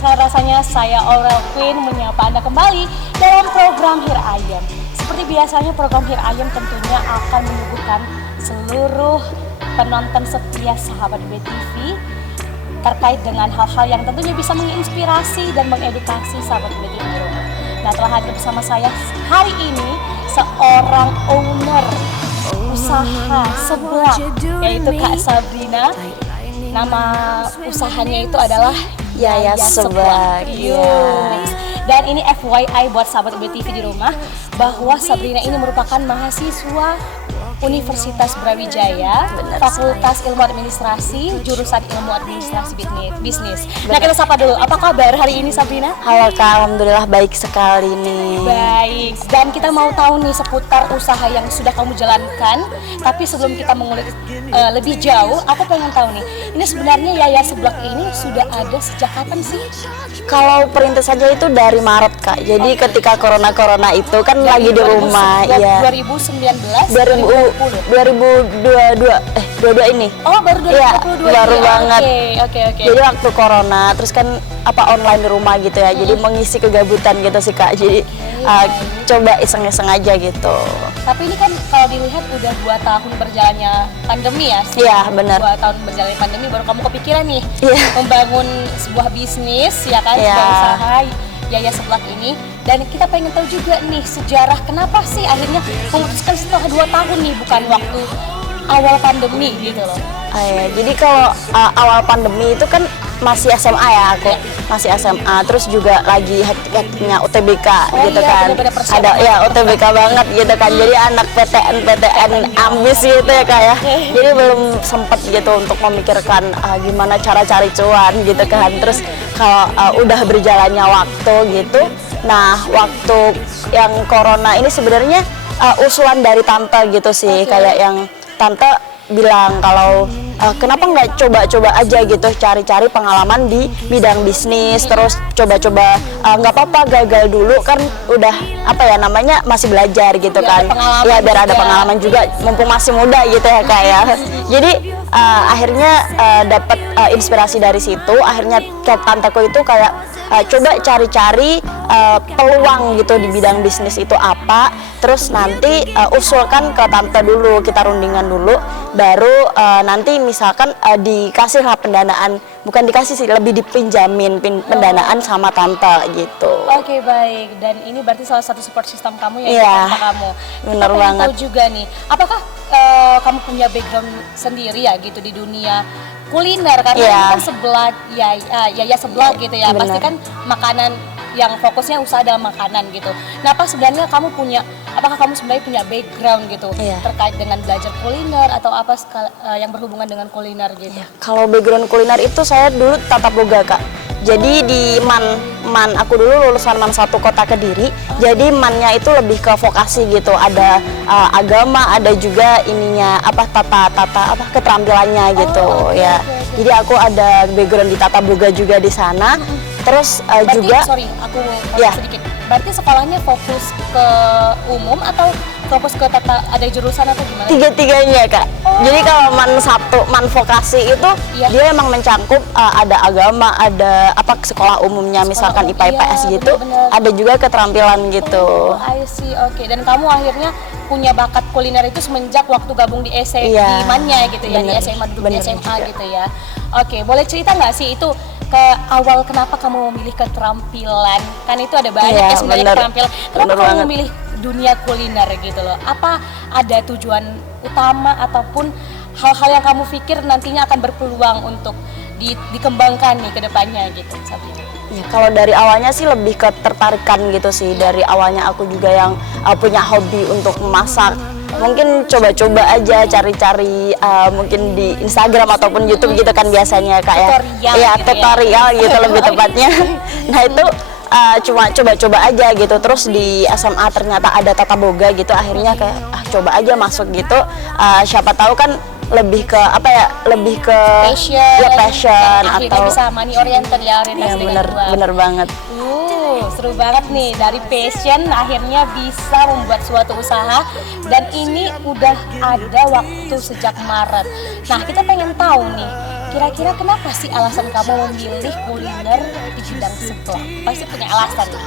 sekali rasanya saya Aurel Queen menyapa Anda kembali dalam program Here I Am. Seperti biasanya program Here I Am tentunya akan menyuguhkan seluruh penonton setia sahabat BTV terkait dengan hal-hal yang tentunya bisa menginspirasi dan mengedukasi sahabat BTV di rumah. Nah, telah hadir bersama saya hari ini seorang owner usaha seblak, yaitu Kak Sabrina. Nama usahanya itu adalah Yaya Seblak. Yes. Dan ini FYI buat sahabat BTV di rumah bahwa Sabrina ini merupakan mahasiswa Universitas Brawijaya, Fakultas Ilmu Administrasi, jurusan Ilmu Administrasi Bisnis. Nah, kita sapa dulu. Apa kabar hari ini, Sabrina? Halo Kak, alhamdulillah baik sekali nih. Baik. Dan kita mau tahu nih seputar usaha yang sudah kamu jalankan. Tapi sebelum kita mengulik lebih jauh, aku pengen tahu nih, ini sebenarnya Yaya Seblak ini sudah ada sejak kapan sih? Kalau perintis saja itu dari Maret Kak. Jadi ketika corona itu kan lagi di rumah, ya. 2019. 2022 ini. Oh, baru 2022. Ya, baru banget. Oke. Jadi waktu corona, terus kan online di rumah gitu ya. Jadi mengisi kegabutan gitu sih Kak. Jadi coba iseng-iseng aja gitu. Tapi ini kan kalau dilihat udah 2 tahun berjalannya pandemi ya. Iya, benar. 2 tahun berjalannya pandemi baru kamu kepikiran nih membangun sebuah bisnis ya kan, sebuah usaha Yaya Seblak ini. Dan kita pengen tahu juga nih sejarah kenapa sih akhirnya memutuskan setelah 2 tahun nih, bukan waktu awal pandemi gitu loh. Jadi kalau awal pandemi itu kan masih SMA ya aku, masih SMA, terus juga lagi hektik-hektiknya UTBK gitu kan. Ada ya UTBK banget gitu kan. Jadi anak PTN ambis gitu ya Kak ya. Jadi belum sempat gitu untuk memikirkan gimana cara cari cuan gitu kan. Terus kalau udah berjalannya waktu gitu, nah waktu yang corona ini sebenarnya usulan dari tante gitu sih, kayak yang tante bilang kalau kenapa nggak coba-coba aja gitu, cari-cari pengalaman di bidang bisnis, terus coba-coba nggak apa-apa gagal dulu kan, udah apa ya namanya masih belajar gitu kan ya, biar ada pengalaman juga mumpung masih muda gitu ya Kak ya. Jadi akhirnya dapat inspirasi dari situ, akhirnya tanteku itu kayak coba cari-cari peluang gitu di bidang bisnis itu apa, terus nanti usulkan ke tante dulu, kita rundingan dulu, baru nanti misalkan dikasih lah pendanaan, bukan dikasih sih, lebih dipinjamin pendanaan sama tante gitu. Oke, baik. Dan ini berarti salah satu support system kamu ya, tante kamu. Bener banget. Tahu juga nih, apakah kamu punya background sendiri ya gitu di dunia kuliner, karena ini kan seblak Yaya Seblak gitu ya. Pasti kan makanan yang fokusnya usaha dalam makanan gitu. Nah, apakah kamu sebenarnya punya background gitu terkait dengan belajar kuliner atau apa yang berhubungan dengan kuliner gitu? Kalau background kuliner itu saya dulu tata boga Kak. Jadi di MAN aku dulu lulusan MAN 1 Kota Kediri. Jadi MAN-nya itu lebih ke vokasi gitu. Ada agama, ada juga ininya tata keterampilannya gitu ya. Jadi aku ada background di tata boga juga di sana. Terus juga aku sedikit. Berarti sekolahnya fokus ke umum atau fokus ke ada jurusan atau gimana? Tiga-tiganya Kak. Jadi kalau MAN 1, MAN vokasi itu dia emang mencangkup ada agama, ada sekolah umumnya, misalkan IPA IPS gitu, ada juga keterampilan gitu. I see, oke. Dan kamu akhirnya punya bakat kuliner itu semenjak waktu gabung di SMA MAN-nya gitu ya, di SMA duduk di SMA gitu ya. Oke, boleh cerita nggak sih itu ke awal kenapa kamu memilih keterampilan? Kan itu ada banyak sebenarnya keterampilan. Kenapa kamu memilih dunia kuliner gitu loh? Apa ada tujuan utama ataupun hal-hal yang kamu pikir nantinya akan berpeluang untuk dikembangkan nih ke depannya gitu, Sabrina? Ya, kalau dari awalnya sih lebih ke tertarikan gitu sih. Dari awalnya aku juga yang punya hobi untuk memasak. Mungkin coba-coba aja cari-cari mungkin di Instagram ataupun YouTube gitu kan biasanya Kak ya. Tutorial gitu lebih tepatnya. Nah itu cuma coba-coba aja gitu. Terus di SMA ternyata ada tata boga gitu, akhirnya kayak coba aja masuk gitu. Siapa tahu kan lebih ke passion atau bisa money oriented ya, orientasi dengan uang. Bener banget. seru banget nih, dari passion akhirnya bisa membuat suatu usaha, dan ini udah ada waktu sejak Maret. Nah, kita pengen tahu nih, kira-kira kenapa sih alasan kamu memilih kuliner di bidang seblak? Pasti punya alasan nih.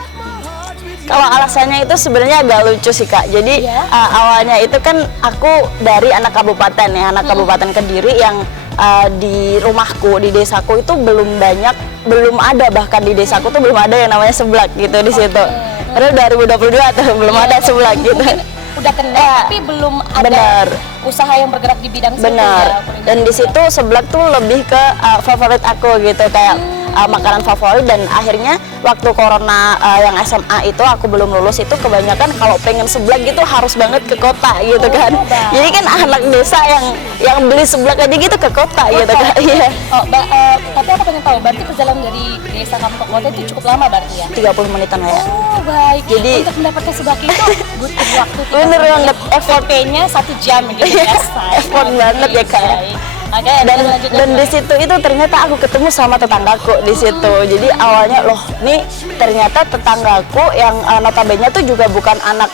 Kalau alasannya itu sebenarnya agak lucu sih Kak. Jadi awalnya itu kan aku dari anak kabupaten ya, anak kabupaten Kediri yang di rumahku, di desaku itu belum ada, bahkan di desaku tuh belum ada yang namanya seblak gitu di situ. Padahal 2022 tuh belum ada seblak gitu. Udah kenal tapi belum ada usaha yang bergerak di bidang seblak. Benar. Dan di situ seblak tuh lebih ke favorit aku gitu, kayak makanan favorit. Dan akhirnya waktu corona yang SMA itu aku belum lulus, itu kebanyakan kalau pengen seblak gitu harus banget ke kota gitu kan. Jadi kan anak desa yang beli seblak aja gitu ke kota gitu kan. Iya. Tapi aku pengen tahu, berarti perjalanan dari desa kamu ke kota itu cukup lama berarti ya? 30 menitan ya. Oh baik. Jadi untuk mendapatkan seblak itu butuh waktu. Bener banget, FOP-nya 1 jam gitu ya. Effort banget ya Kak. Dan di situ itu ternyata aku ketemu sama tetanggaku di situ. Jadi awalnya loh, nih ternyata tetanggaku yang notabene tuh juga bukan anak,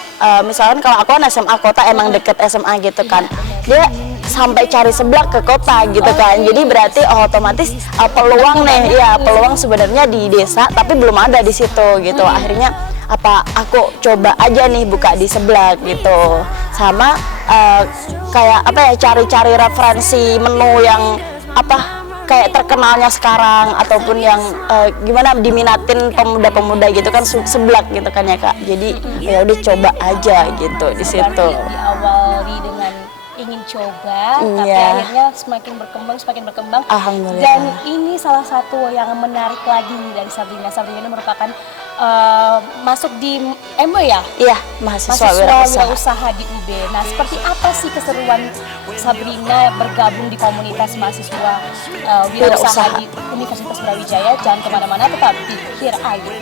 misalkan kalau aku kan SMA kota, emang deket SMA gitu kan, dia sampai cari seblak ke kota gitu kan. Jadi berarti otomatis peluang nih, ya peluang sebenarnya di desa tapi belum ada di situ gitu. Akhirnya aku coba aja nih buka di seblak gitu, sama kayak cari-cari referensi menu yang kayak terkenalnya sekarang, ataupun yang gimana diminatin pemuda-pemuda gitu kan, seblak gitu kan ya Kak. Jadi ya udah coba aja gitu di situ. Diawali dengan ingin coba, tapi akhirnya semakin berkembang. Alhamdulillah. Dan ini salah satu yang menarik lagi dari Sabrina. Sabrina ini merupakan masuk di MW ya? Iya, mahasiswa wirausaha di UB. Nah, seperti apa sih keseruan Sabrina bergabung di komunitas mahasiswa wirausaha di Universitas Brawijaya? Jangan kemana-mana, tetap di Here I Am.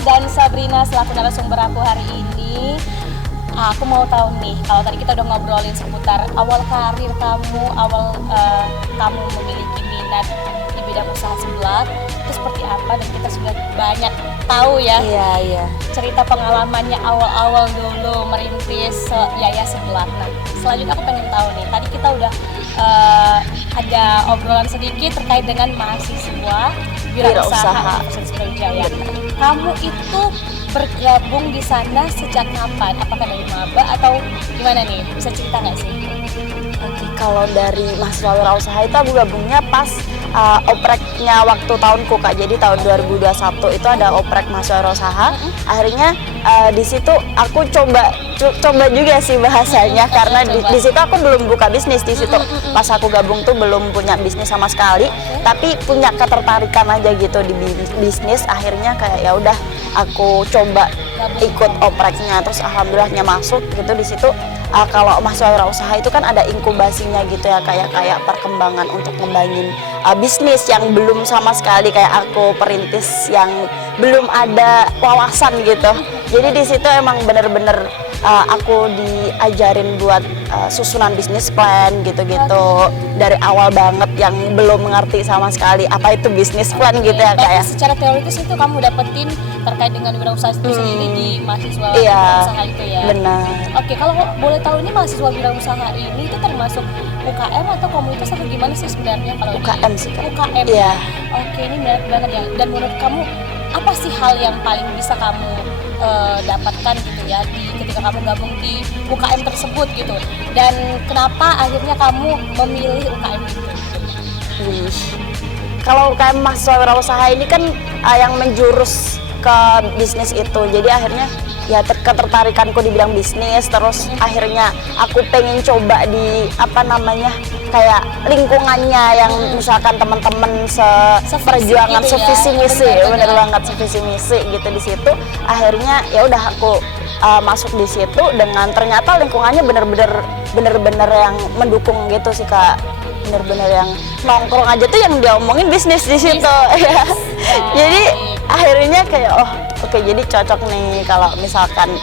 Dan Sabrina selaku narasumber aku hari ini. Aku mau tahu nih, kalau tadi kita udah ngobrolin seputar awal karir kamu, kamu memiliki minat di bidang usaha seblak, itu seperti apa, dan kita sudah banyak tahu ya. Iya. Cerita pengalamannya awal-awal dulu merintis Yaya Seblak. Nah, selanjutnya aku pengen tahu nih, tadi kita udah ada obrolan sedikit terkait dengan mahasiswa wirausaha Universitas Brawijaya. Kamu itu bergabung di sana sejak kapan? Apakah dari maba atau gimana nih? Bisa cerita nggak sih? Oke, kalau dari mahasiswa wirausaha itu aku gabungnya pas opreknya waktu tahunku Kak. Jadi tahun 2021 itu ada oprek mahasiswa wirausaha. Akhirnya di situ aku coba juga sih bahasanya, karena di situ aku belum buka bisnis di situ. Pas aku gabung tuh belum punya bisnis sama sekali, tapi punya ketertarikan aja gitu di bisnis. Akhirnya kayak ya udah aku coba ikut opreknya, terus alhamdulillahnya masuk gitu di situ. Kalau mahasiswa wirausaha itu kan ada inkubasinya gitu ya, kayak perkembangan untuk ngembangin bisnis yang belum sama sekali kayak aku perintis yang belum ada wawasan gitu. Jadi di situ emang bener-bener aku diajarin buat susunan bisnis plan gitu-gitu dari awal banget, yang belum mengerti sama sekali apa itu bisnis plan gitu ya kayak. Secara teoritis itu kamu dapetin terkait dengan wirausaha itu sendiri di mahasiswa wirausaha itu ya. Benar. Oke, kalau boleh tahu ini mahasiswa wirausaha ini itu termasuk UKM atau komunitas atau gimana sih sebenarnya kalau UKM sih Kak. UKM. Iya. Oke, ini menarik banget ya. Dan menurut kamu apa sih hal yang paling bisa kamu dapatkan gitu ya ketika kamu gabung di UKM tersebut gitu, dan kenapa akhirnya kamu memilih UKM itu? Kalau UKM mahasiswa wirausaha ini kan yang menjurus ke bisnis itu, jadi akhirnya ya ketertarikanku di bidang bisnis, terus akhirnya aku pengen coba di apa namanya kayak lingkungannya yang misalkan teman-teman seperjuangan gitu ya. sevisi misi, Bener-bener. bener banget sevisi misi gitu di situ. Akhirnya ya udah aku masuk di situ dengan ternyata lingkungannya bener-bener yang mendukung gitu sih Kak. Bener-bener yang nongkrong aja tuh yang diomongin bisnis di situ ya. Jadi akhirnya kayak oke, jadi cocok nih kalau misalkan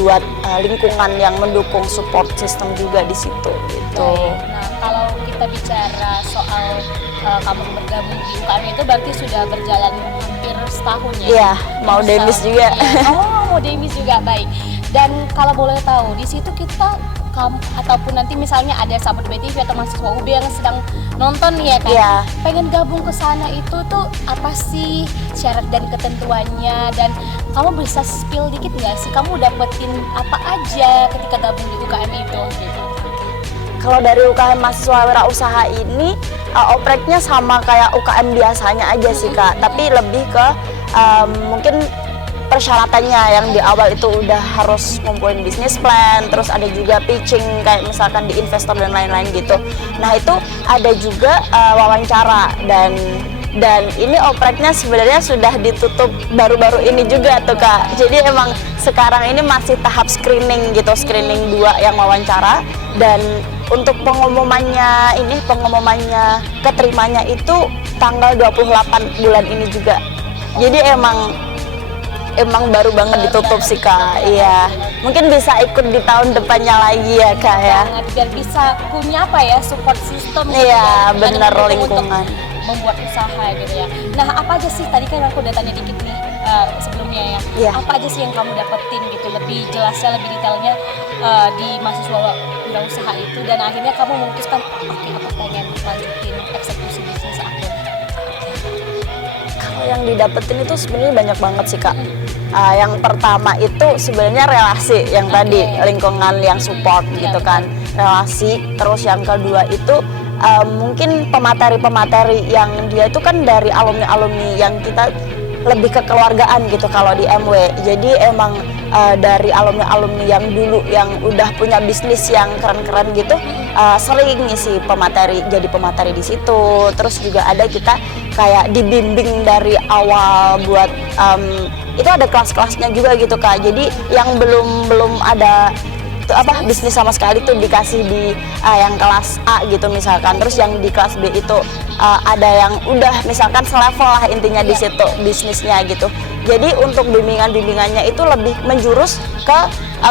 buat lingkungan yang mendukung, support system juga di situ gitu. Baik. Nah, kalau kita bicara soal kamu bergabung di UKM itu berarti sudah berjalan hampir setahun ya? Iya, mau demis juga. Iya. Oh, mau demis juga, baik. Dan kalau boleh tahu, di situ kita ataupun nanti misalnya ada sahabat BTV atau mahasiswa UB yang sedang nonton nih ya kan, Iya. pengen gabung ke sana itu tuh apa sih syarat dan ketentuannya, dan kamu bisa spill dikit nggak sih kamu dapetin apa aja ketika gabung di UKM itu gitu? Kalau dari UKM mahasiswa wirausaha ini opreknya sama kayak UKM biasanya aja sih Kak, tapi lebih ke mungkin persyaratannya yang di awal itu udah harus ngumpulin bisnis plan, terus ada juga pitching kayak misalkan di investor dan lain-lain gitu. Nah itu ada juga wawancara dan ini opreknya sebenarnya sudah ditutup baru-baru ini juga tuh Kak. Jadi emang sekarang ini masih tahap screening gitu, screening 2 yang wawancara, dan untuk pengumumannya keterimanya itu tanggal 28 bulan ini juga. Jadi emang baru banget ditutup sih Kak. Iya. Mungkin bisa ikut di tahun depannya lagi ya Kak ya. Banget, biar bisa punya apa ya, support system gitu Iya, ya, bener, ada lingkungan. untuk membuat usaha gitu ya. Nah, apa aja sih, tadi kan aku udah tanya dikit nih sebelumnya ya, Iya. apa aja sih yang kamu dapetin gitu, lebih jelasnya, lebih detailnya di mahasiswa wirausaha itu, dan akhirnya kamu memutuskan oke, aku pengen lanjutin eksekusi bisnis aku. Kalau yang didapetin itu sebenarnya banyak banget sih Kak. Yang pertama itu sebenarnya relasi yang tadi, lingkungan yang support gitu kan, relasi. Terus yang kedua itu mungkin pemateri-pemateri yang dia itu kan dari alumni-alumni yang kita lebih kekeluargaan gitu kalau di MW. Jadi emang dari alumni-alumni yang dulu yang udah punya bisnis yang keren-keren gitu, sering ngisi pemateri, jadi pemateri di situ. Terus juga ada kita kayak dibimbing dari awal buat itu ada kelas-kelasnya juga gitu Kak. Jadi yang belum ada bisnis sama sekali tuh dikasih di yang kelas A gitu misalkan. Terus yang di kelas B itu ada yang udah misalkan selevel lah intinya di situ bisnisnya gitu. Jadi untuk bimbingannya itu lebih menjurus ke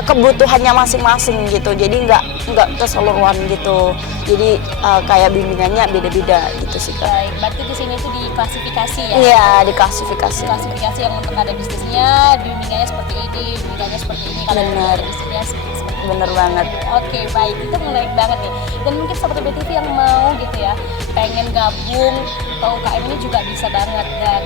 kebutuhannya masing-masing gitu. Jadi nggak keseluruhan gitu. Jadi kayak bimbingannya beda-beda gitu sih Kak. Baik, berarti di sini tuh diklasifikasi ya? Iya, diklasifikasi. Klasifikasi yang untuk ada bisnisnya, bimbingannya seperti ini, bimbingannya seperti ini. Kalau Bener. ada bisnisnya seperti ini. Bener banget. Oke, baik, itu menarik banget nih. Dan mungkin sahabat BTV yang mau gitu ya, pengen gabung ke UKM ini juga bisa banget. Dan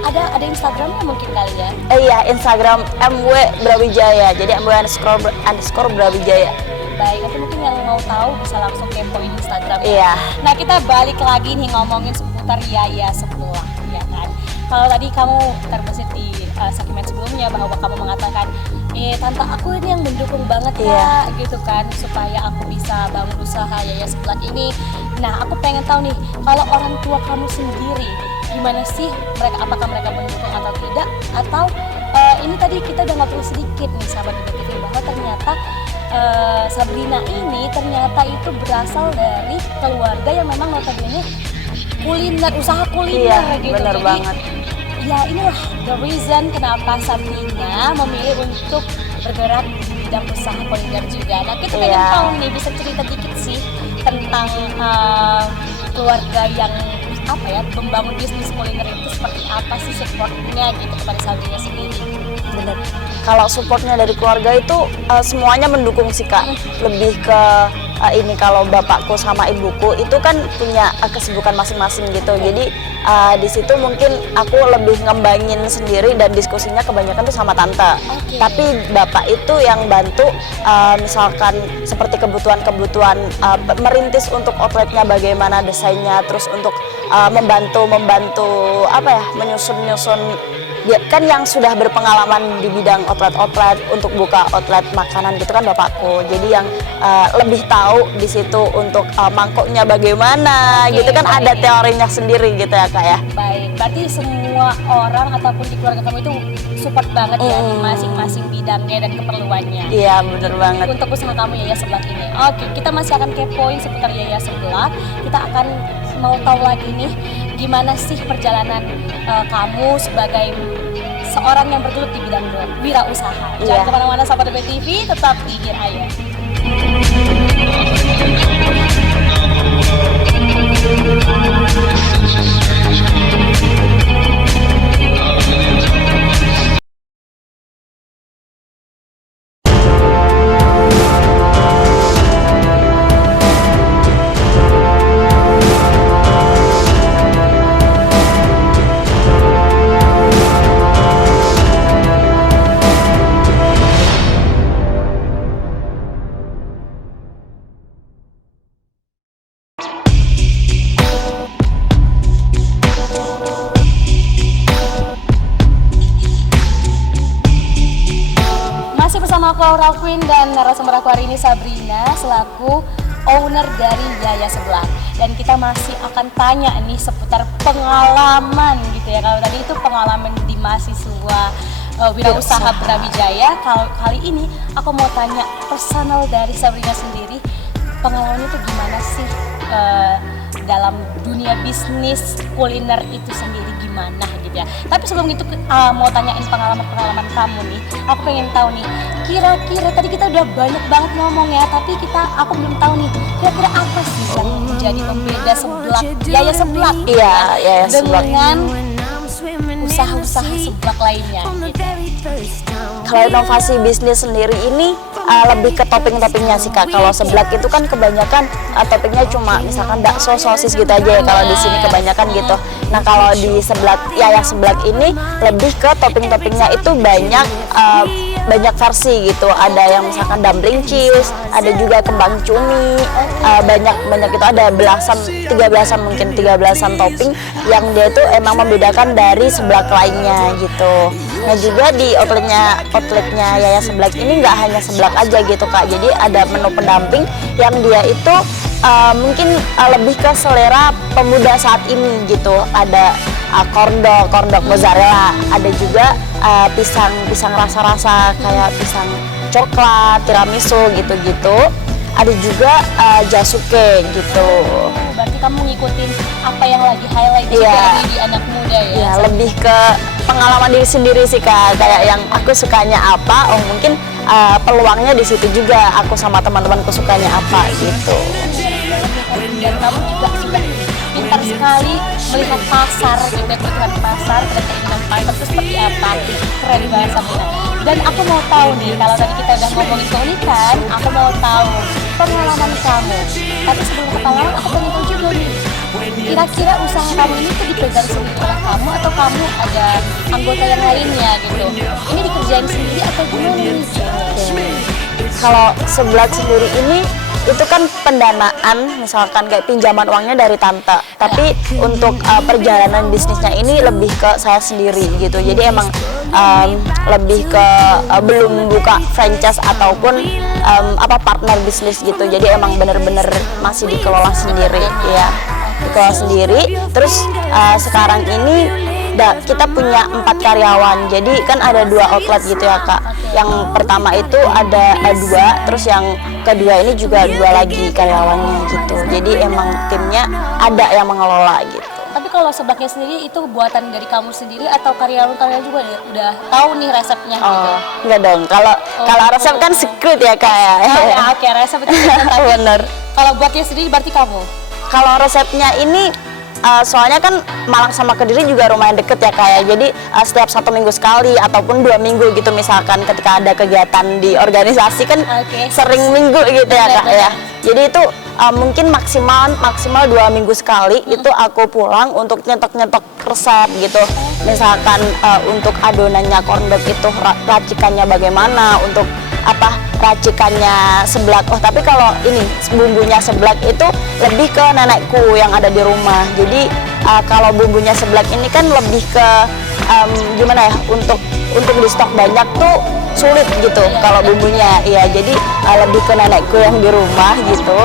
ada Instagramnya mungkin kali ya? Iya, Instagram MW Brawijaya. Jadi MW __ Brawijaya. Baik, nanti mungkin yang mau tahu bisa langsung kepoin Instagramnya. Iya. Nah, kita balik lagi nih ngomongin seputar Yaya sebelah, ya kan? Kalau tadi kamu terbesit di segmen sebelumnya bahwa kamu mengatakan, tante aku ini yang mendukung banget ya, gitu kan, supaya aku bisa bangun usaha Yaya sebelah ini. Nah, aku pengen tahu nih, kalau orang tua kamu sendiri, gimana sih apakah mereka mendukung atau tidak? Atau ini tadi kita udah ngobrol sedikit nih sahabat BTV bahwa ternyata Sabrina ini ternyata itu berasal dari keluarga yang memang notabene usaha kuliner gitu. Bener Jadi banget. ya inilah the reason kenapa Sabrina memilih untuk bergerak di bidang usaha kuliner juga. Nah, kita pengen tahu nih, bisa cerita dikit sih tentang keluarga yang membangun bisnis kuliner itu seperti apa sih supportnya gitu kepada Sabrina sendiri. Bener. Kalau supportnya dari keluarga itu semuanya mendukung sih Kak. Lebih ke ini kalau bapakku sama ibuku itu kan punya kesibukan masing-masing gitu. Jadi di situ mungkin aku lebih ngembangin sendiri dan diskusinya kebanyakan tuh sama tante. Tapi bapak itu yang bantu misalkan seperti kebutuhan-kebutuhan merintis untuk outletnya bagaimana desainnya, terus untuk membantu menyusun dia kan yang sudah berpengalaman di bidang outlet untuk buka outlet makanan gitu kan bapakku. Jadi yang lebih tahu di situ untuk mangkoknya bagaimana gitu kan, ada teorinya sendiri gitu ya Kak ya. Baik, berarti semua orang ataupun di keluarga kamu itu support banget ya di masing-masing bidangnya dan keperluannya. Iya bener banget. Untuk usaha kamu Yaya Seblak ini. Oke, kita masih akan kepoin seputar Yaya Seblak. Kita akan mau tahu lagi nih gimana sih perjalanan kamu sebagai seorang yang bergelut di bidang wirausaha. Jangan kemana-mana sahabat BTV, tetap di Here I Am. Aku Aura Queen dan narasumber aku hari ini Sabrina selaku owner dari Yaya Seblak, dan kita masih akan tanya nih seputar pengalaman gitu ya. Kalau tadi itu pengalaman di mahasiswa wirausaha Brawijaya, kalau kali ini aku mau tanya personal dari Sabrina sendiri, pengalamannya itu gimana sih dalam dunia bisnis kuliner itu sendiri, gimana gitu ya. Tapi sebelum itu mau tanyain pengalaman kamu nih, aku pengen tahu nih, kira-kira tadi kita udah banyak banget ngomong ya, tapi aku belum tahu nih, kira-kira apa sih yang menjadi pembeda Seblak, Yaya Seblak Iya, Yaya Seblak dengan usaha-usaha seblak lainnya gitu. Kalau inovasi bisnis sendiri ini lebih ke topping-toppingnya sih Kak. Kalau seblak itu kan kebanyakan toppingnya cuma misalkan bakso, sosis gitu aja ya kalau di sini kebanyakan gitu. Nah kalau di seblak Yaya Seblak ini lebih ke topping-toppingnya itu banyak versi gitu. Ada yang misalkan dumpling cheese, ada juga kembang cumi, banyak itu, ada 13-an topping yang dia itu emang membedakan dari seblak lainnya gitu. Nah juga di outletnya Yaya Seblak ini nggak hanya seblak aja gitu Kak, jadi ada menu pendamping yang dia itu mungkin lebih ke selera pemuda saat ini gitu. Ada kordok mozzarella, ada juga pisang rasa-rasa kayak pisang coklat, tiramisu gitu-gitu. Ada juga jasuke gitu. Berarti kamu ngikutin apa yang lagi highlight di anak muda ya? Iya, lebih ke pengalaman diri sendiri sih Kak. Kayak yang aku sukanya apa, mungkin peluangnya di situ juga. Aku sama teman-temanku sukanya apa gitu. Dan kamu juga sudah pintar sekali melihat pasar gitu, melihat pasar dan keinginan pasar itu seperti apa. Keren banget Sabrina. Dan aku mau tahu nih, kalau tadi kita udah ngomongin keunikan, aku mau tahu pengalaman kamu. Tapi sebelum ke pengalaman, aku pengen tahu juga nih, kira-kira usaha kamu ini tuh dipegang sendiri oleh kamu atau kamu ada anggota yang lainnya gitu? Ini dikerjain sendiri atau gimana nih? Kalau seblak sendiri ini itu kan pendanaan, misalkan kayak pinjaman uangnya dari tante, tapi untuk perjalanan bisnisnya ini lebih ke saya sendiri gitu. Jadi emang lebih ke belum buka franchise ataupun partner bisnis gitu. Jadi emang bener-bener masih dikelola sendiri ya, dikelola sendiri. Terus sekarang ini kita punya 4 karyawan, jadi kan ada 2 outlet gitu ya Kak. Yang pertama itu ada 2, terus yang kedua ini juga 2 lagi karyawannya gitu. Jadi emang timnya ada yang mengelola gitu. Tapi kalau seblaknya sendiri itu buatan dari kamu sendiri atau karyawan-karyawan juga udah tahu nih resepnya gitu? Enggak dong, kalau resep kan secret ya Kak ya. Oke, resep itu secret. Bener. Kalau buatnya sendiri berarti kamu? Kalau resepnya ini soalnya kan Malang sama Kediri juga lumayan deket ya Kak ya. Jadi setiap 1 minggu sekali ataupun 2 minggu gitu, misalkan ketika ada kegiatan di organisasi kan sering minggu gitu ya Kak ya. Jadi itu mungkin maksimal 2 minggu sekali itu aku pulang untuk nyetok resep gitu. Misalkan untuk adonannya corned itu racikannya bagaimana, untuk racikannya seblak. Tapi kalau ini bumbunya seblak itu lebih ke nenekku yang ada di rumah. Jadi kalau bumbunya seblak ini kan lebih ke gimana ya, untuk di stok banyak tuh sulit gitu kalau bumbunya. Iya, jadi lebih ke nenekku yang di rumah gitu.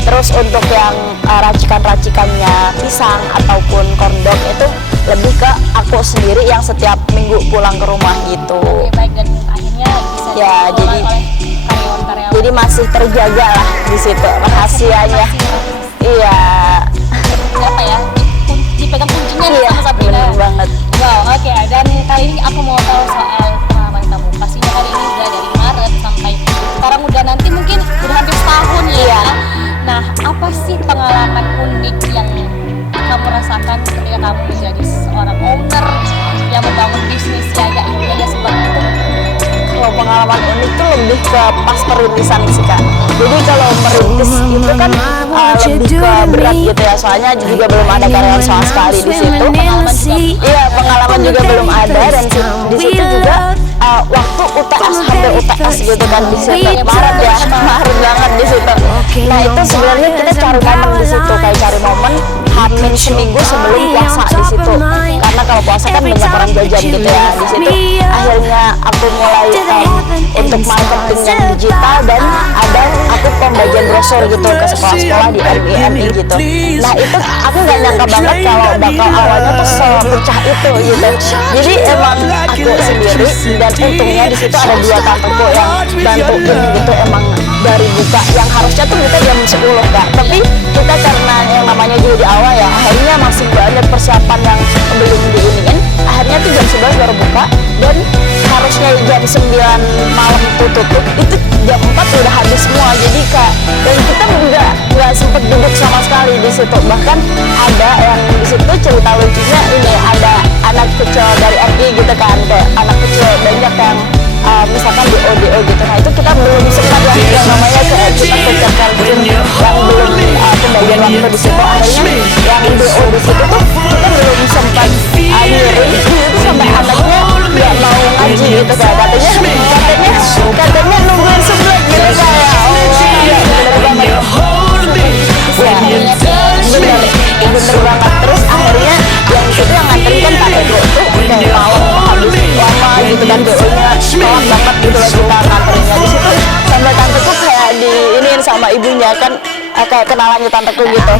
Terus untuk yang racikan-racikannya pisang ataupun kondok itu lebih ke aku sendiri yang setiap minggu pulang ke rumah gitu. Oke, baik, dan akhirnya bisa Ya, jadi oleh karyawan-karyawan. jadi masih terjaga lah di situ rahasianya. Iya. Apa ya? Dipegang kuncinya nih Iya, sama Sabrina. bener banget. Wow, oke. Dan kali ini aku mau tahu soal pengalaman kamu. Pastinya hari ini udah dari Maret sampai sekarang udah nanti mungkin udah hampir setahun ya. Iya. Nah, apa sih pengalaman unik yang kamu rasakan ketika kamu menjadi seorang owner yang membangun bisnis Yaya seperti itu? Kalau pengalaman unik tuh lebih ke pas perintisan sih Kak. Jadi kalau merintis itu kan lebih ke berat gitu ya. Soalnya juga belum ada karyawan sama sekali di situ. Iya, pengalaman juga belum ada, dan di situ juga waktu UTS, hampir UTS gitu kan di situ. Maret ya, Maret banget di situ. Nah itu sebenarnya kita cari momen di situ, kayak cari momen hamin seminggu sebelum puasa di situ. Karena kalau puasa kan banyak orang jajan gitu ya di situ. Akhirnya aku mulai untuk marketing yang digital, dan ada aku pembagian brosur gitu ke sekolah-sekolah di RMI gitu. Nah itu aku nggak nyangka banget kalau bakal awalnya tuh sepecah itu gitu. Jadi emang aku sendiri, dan untungnya di situ ada 2 tanteku yang bantuin gitu. Emang dari buka yang harusnya tuh kita jam 10 Kak, tapi kita karena yang namanya juga di awal ya, akhirnya masih banyak persiapan yang belum diiniin. Akhirnya tuh jam 11 baru buka, dan harusnya jam 9 malam itu tutup, itu jam 4 udah habis semua. Jadi Kak, dan kita juga nggak sempet duduk sama sekali di situ. Bahkan ada yang di situ cerita lucunya, ini ada anak kecil dari RI gitu kan, kayak anak kecil banyak yang misalkan DO gitu. Nah itu kita belum sempat lah yang namanya kayak kita pecahkan yang belum pembagian waktu di situ. Akhirnya yang DO di situ tuh kita belum sempat ngirim itu sampai anaknya nggak mau ngaji gitu kan, katanya nungguin sebelah gitu kayak bener banget. Bener banget. Terus akhirnya yang situ yang nganterin kan Pak Ego tuh kayak malam habis lama gitu kan, DO-nya tolak banget gitu loh kita nganterinnya di situ. Sampai tanteku kayak diinin sama ibunya kan, kayak kenalannya tanteku gitu,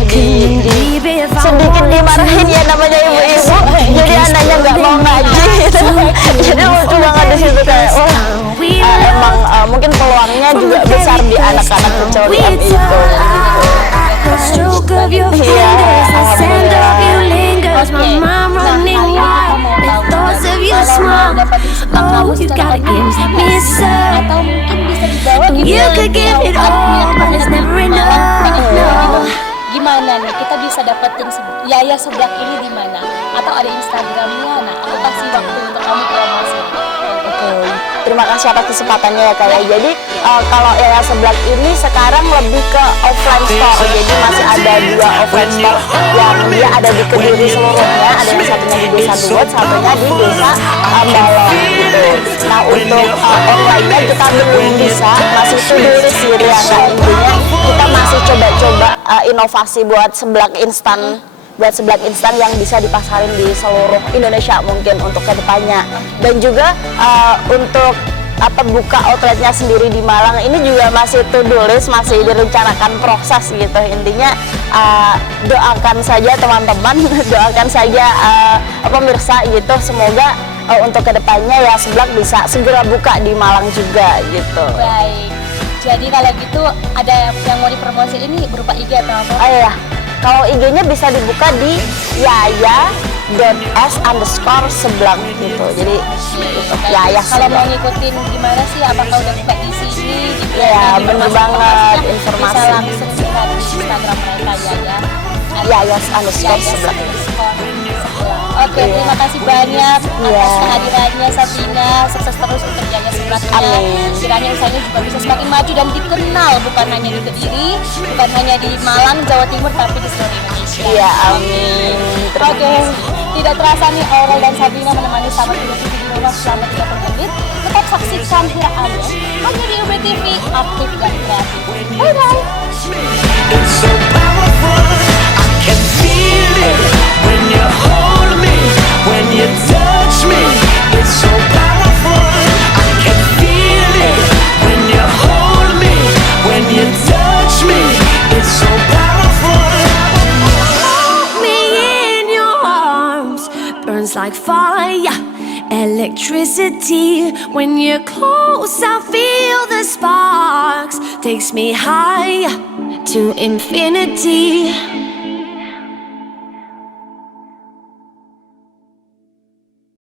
sedikit dimarahin ya namanya ibu-ibu. Jadi anaknya nggak mau ngaji gitu. Jadi lucu banget di situ kayak emang mungkin peluangnya juga besar di anak-anak kecil di MI itu. Iya, atau mungkin bisa dibawa gimana nih kita bisa dapetin Yaya Seblak ini di mana? Atau ada Instagramnya? Nah, aku kasih waktu untuk kamu promosi. Terima kasih atas kesempatannya ya Kak ya. Jadi kalau Yaya Seblak ini sekarang lebih ke offline store. Jadi masih ada 2 offline store yang dia ada di Kediri seluruhnya. Ada yang satunya di Desa Duwet, satunya di Desa Balong gitu. Nah untuk online-nya kita belum bisa, masih tulis gitu ya Kak. Intinya kita masih coba-coba inovasi buat seblak instan yang bisa dipasarin di seluruh Indonesia mungkin untuk kedepannya. Dan juga untuk buka outletnya sendiri di Malang ini juga masih tulis, masih direncanakan proses gitu. Intinya doakan saja teman-teman, doakan saja pemirsa gitu, semoga untuk kedepannya ya Seblak bisa segera buka di Malang juga gitu. Baik, jadi kalau gitu ada yang mau dipromosi ini berupa IG atau apa? Oh iya, kalau IG-nya bisa dibuka di yaya.s_seblak gitu. Jadi gitu, Yaya kalau Seblak. mau ngikutin gimana sih, apakah udah buka di sini gitu Ya, bener banget informasi. bisa langsung lihat di Instagram mereka Yaya_seblak. Oke, terima kasih banyak atas kehadirannya Sabrina. Sukses terus untuk Yaya Seblaknya. Amin. Kiranya usahanya juga bisa semakin maju dan dikenal bukan hanya di Kediri, bukan hanya di Malang, Jawa Timur, tapi di seluruh Indonesia. Iya, amin. Oke, tidak terasa nih Aurel dan Sabrina menemani sama TV di rumah selama 30 menit. Tetap saksikan Hira Ayam hanya di UB TV, aktif dan kreatif. Bye bye. It's so powerful, I can feel it when you hold me, when you touch me. burns like fire. Electricity, when you're close, I feel the sparks. Takes me high to infinity.